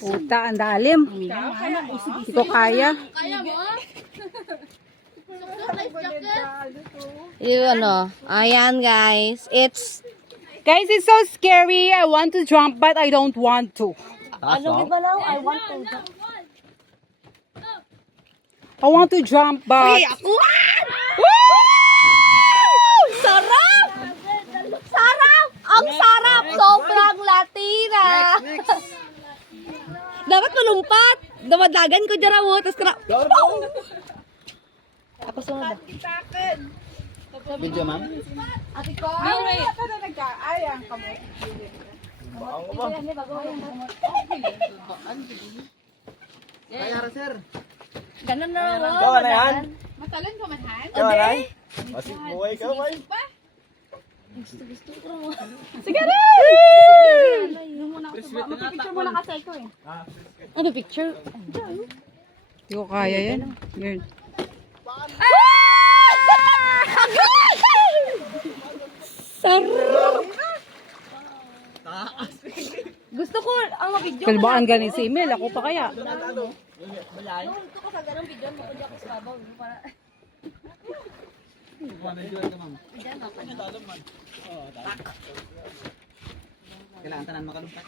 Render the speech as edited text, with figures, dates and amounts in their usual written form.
Puta, ang dalim. Hindi ko kaya. Kaya mo? Life jacket? Yung ano, ayan guys, Guys, it's so scary. I want to jump, but I don't want to. ano ba lang, I want to. I want to jump, but... Sarap! Sarap! Ang sarap! Sobrang Latina! Dapat malumpat! Damadagan ko dyan mo, tapos kara... Ako sunod. Video, ma'am? Kaya, sir. Ganun na ako. Gawa na yan? Matalan ka man, Han? Gawa na? Masig buhay ka, boy. Sige na! Picture muna kasi ito eh. Ano picture? Hindi ko kaya yan. Yan. Sarap! Gusto ko ang video. Kalbaan gani si Emil. Ako pa kaya. Gusto ko sa ganang video mo ko diyan ko sa babaw para Kailangan tanan makalumpat.